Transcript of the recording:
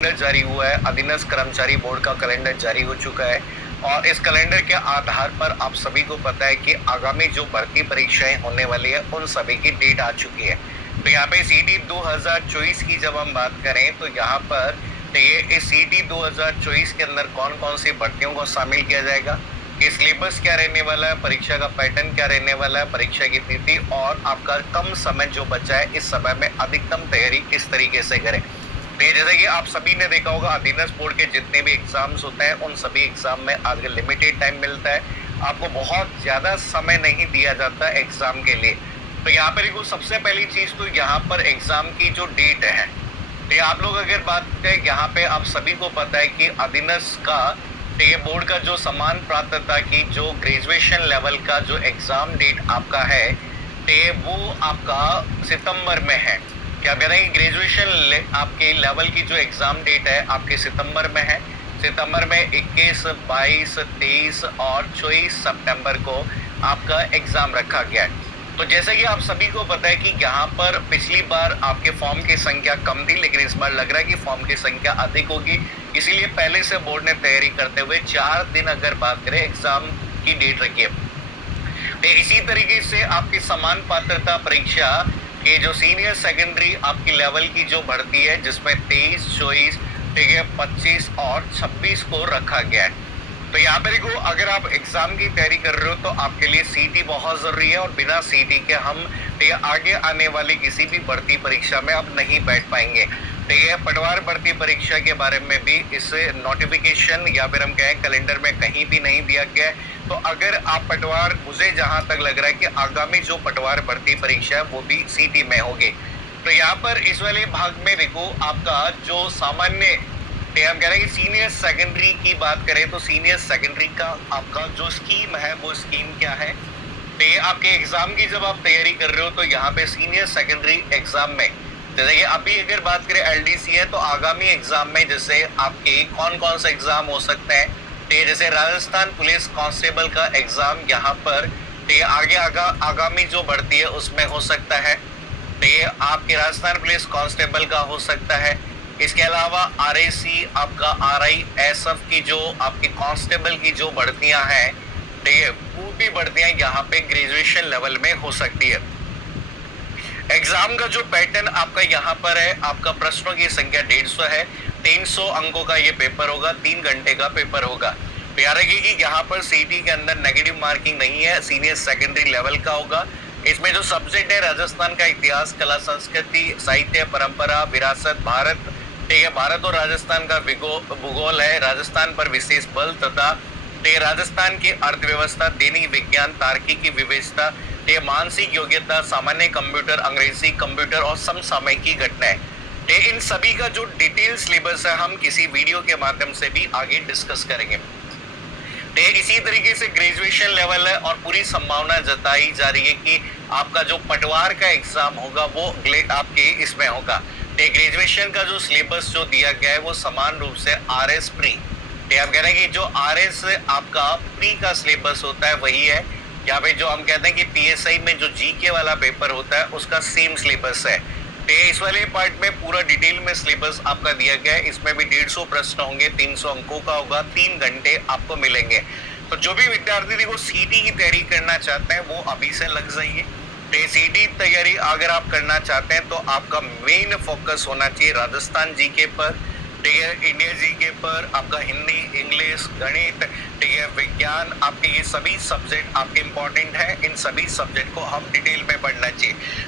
Calendar जारी हुआ है, अधीनस्थ कर्मचारी बोर्ड का कैलेंडर जारी हो चुका है और इस कैलेंडर के आधार पर आप सभी को पता है कि आगामी जो भर्ती परीक्षाएं होने वाली है उन सभी की डेट आ चुकी है। तो यहाँ पे सीटी 2024 की जब हम बात करें तो यहाँ पर ये इस सीटी 2024 के अंदर कौन कौन सी भर्तियों को शामिल किया जाएगा, ये सिलेबस क्या रहने वाला है, परीक्षा का पैटर्न क्या रहने वाला है, परीक्षा की तिथि और आपका कम समय जो बचा है इस समय में अधिकतम तैयारी किस तरीके से करें। तो जैसे कि आप सभी ने देखा होगा अधीनस्थ बोर्ड के जितने भी एग्जाम्स होते हैं उन सभी एग्जाम में आगे लिमिटेड टाइम मिलता है, आपको बहुत ज़्यादा समय नहीं दिया जाता एग्जाम के लिए। तो यहाँ पर देखो सबसे पहली चीज़ तो यहाँ पर एग्जाम की जो डेट है, तो आप लोग अगर बात करें यहाँ पे आप सभी को पता है कि अधीनस्थ का ये बोर्ड का जो समान पात्रता की जो ग्रेजुएशन लेवल का जो एग्जाम डेट आपका है तो वो आपका सितंबर में है। क्या कह रहे हैं ग्रेजुएशन आपके लेवल की जो एग्जाम डेट है आपके सितंबर में है। सितंबर में 21, 22, 23 और 24 सितंबर को आपका एग्जाम रखा गया है। तो जैसे कि आप सभी को पता है कि यहाँ पर पिछली बार आपके फॉर्म की संख्या कम थी, लेकिन इस बार लग रहा है कि फॉर्म की संख्या अधिक होगी, इसीलिए पहले से बोर्ड ने तैयारी करते हुए 4 दिन अगर बात करें एग्जाम की डेट रखी है। तो इसी तरीके से आपकी समान पात्रता परीक्षा के जो सीनियर सेकेंडरी आपकी लेवल की जो भर्ती है जिसमें 23, 24, ठीक है, 25 और 26 को रखा गया है। तो यहाँ पे देखो अगर आप एग्जाम की तैयारी कर रहे हो तो आपके लिए सीटी बहुत जरूरी है और बिना सीटी के हम आगे आने वाली किसी भी भर्ती परीक्षा में आप नहीं बैठ पाएंगे। तो ये पटवार भर्ती परीक्षा के बारे में भी इस नोटिफिकेशन या फिर हम कहें कैलेंडर में कहीं भी नहीं दिया गया है। तो अगर आप पटवार, मुझे जहां तक लग रहा है कि आगामी जो पटवार भर्ती परीक्षा है वो भी सीटी में होगी। तो यहाँ पर इस वाले भाग में देखो आपका जो सामान्य हम कह रहे हैं कि सीनियर सेकेंडरी की बात करें तो सीनियर सेकेंडरी का आपका जो स्कीम है वो स्कीम क्या है। तो ये आपके एग्जाम की जब आप तैयारी कर रहे हो तो यहाँ पे सीनियर सेकेंडरी एग्जाम में जैसे कि अभी अगर बात करें एलडीसी है तो आगामी एग्जाम में जैसे आपके कौन कौन से एग्जाम हो सकते हैं, तो जैसे राजस्थान पुलिस कांस्टेबल का एग्जाम यहाँ पर आगे आगामी जो भर्ती है उसमें हो सकता है। तो ये आपके राजस्थान पुलिस कांस्टेबल का हो सकता है। इसके अलावा आरएसी आपका आरआईएसएफ की जो आपकी कांस्टेबल की जो भर्तियां हैं, ठीक है, वो भी भर्तियां यहाँ पे ग्रेजुएशन लेवल में हो सकती है। एग्जाम का जो पैटर्न आपका यहाँ पर है, आपका प्रश्नों की संख्या 150 है, 300 अंकों का ये पेपर होगा, 3 घंटे का पेपर होगा। तो याद रखिए कि यहाँ पर सीटी के अंदर नेगेटिव मार्किंग नहीं है, सीनियर सेकेंडरी लेवल का होगा। इसमें जो सब्जेक्ट है राजस्थान का इतिहास, कला, संस्कृति, साहित्य, परंपरा, विरासत, भारत, ठीक है, भारत और राजस्थान का भूगोल है, राजस्थान पर विशेष बल तथा राजस्थान की अर्थव्यवस्था, दैनिक विज्ञान, तार्किकी विवेचना, मानसिक योग्यता, सामान्य कंप्यूटर, अंग्रेजी कंप्यूटर और समसामयिक की घटनाएं। इन सभी का जो डिटेल सिलेबस है हम किसी वीडियो के माध्यम से भी आगे डिस्कस करेंगे। इसी तरीके से ग्रेजुएशन लेवल है और पूरी संभावना जताई जा रही है कि आपका जो पटवार का एग्जाम होगा वो आपके इसमें होगा। ग्रेजुएशन का जो सिलेबस जो दिया गया है वो समान रूप से आरएस प्री, हम कह रहे हैं कि जो आरएस आपका प्री का सिलेबस होता है वही है। यहाँ पे जो हम कहते हैं कि पीएसआई में जो जीके वाला पेपर होता है उसका सेम सिलेबस है। इस वाले पार्ट में पूरा डिटेल में सिलेबस आपका दिया गया है। इसमें भी 150 प्रश्न होंगे, 300 अंकों का होगा, 3 घंटे आपको मिलेंगे। तो जो भी विद्यार्थी देखो सीटी की तैयारी करना चाहते हैं वो अभी से लग जाइए। सीटी तैयारी अगर आप करना चाहते हैं तो आपका मेन फोकस होना चाहिए राजस्थान जीके पर, ठीक है, इंडिया जीके पर, आपका हिंदी, इंग्लिश, गणित, ठीक है, विज्ञान, आपके ये सभी सब्जेक्ट आपके इंपॉर्टेंट हैं। इन सभी सब्जेक्ट को हम डिटेल में पढ़ना चाहिए।